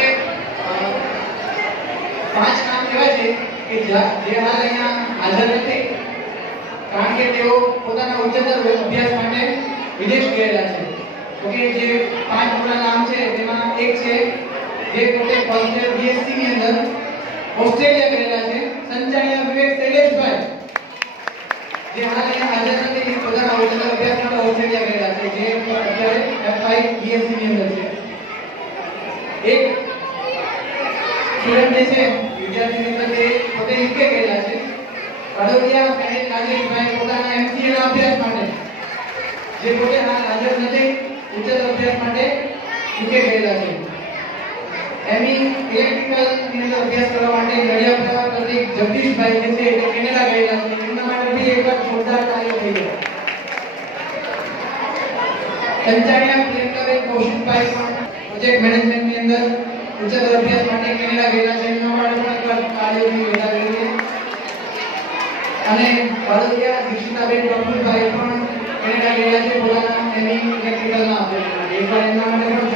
આપણે પાંચ નામ એવા છે કે જે હાલ અહીંયા હાજર નથી. કારણ કે તેઓ પોતાના ઉચ્ચતર અભ્યાસ માટે વિદેશ ગયેલા છે. તો જે પાંચ મોટા નામ છે, તેમાં એક છે, જે પોતે ફર્સ્ટ બીએસસી ની અંદર ઓસ્ટ્રેલિયા ગયેલા છે સંચાલિયા વિવેક શૈલેષભાઈ. જે હાલ અહીંયા હાજર નથી પોતાના ઉચ્ચતર અભ્યાસ માટે ઓસ્ટ્રેલિયા ગયેલા છે, જે અત્યારે એફઆઈ બીએસસી ની અંદર છે. એક સ્ટુડન્ટ જે છે વિદ્યાર્થી મિત્ર તે પોતે યુકે ગયેલા છે. કડોડિયા પહેલ રાજેશભાઈ પોતાના એમસીએ ના અભ્યાસ માટે, જે પોતે હાલ હાજર નથી, ઉચ્ચતર અભ્યાસ માટે યુકે ગયેલા છે. એમઈ ઇલેક્ટ્રિકલની અભ્યાસ કરવા માટે નડિયાદ પ્રતિક જગદીશભાઈ જે છે તે કેનેડા ગયેલા છે. એમના માટે બી એક જોરદાર તાલીમ થઈ ગઈ સંચાણિયા પ્રિયંકાબેન કૌશિકભાઈ પણ પ્રોજેક્ટ મેનેજમેન્ટની અંદર ઉચ્ચતર અભ્યાસ માટે કેનેડા ગયેલા છે. એમના માટે પણ એકવાર તાળીઓની યોજના અને ભારતીય દીક્ષિતાબેન પ્રફુલભાઈ પણ કેનેડા ગયેલા છે. પોતાના એની ઇલેક્ટ્રિકલના અભ્યાસ માટે એકવાર માટે પણ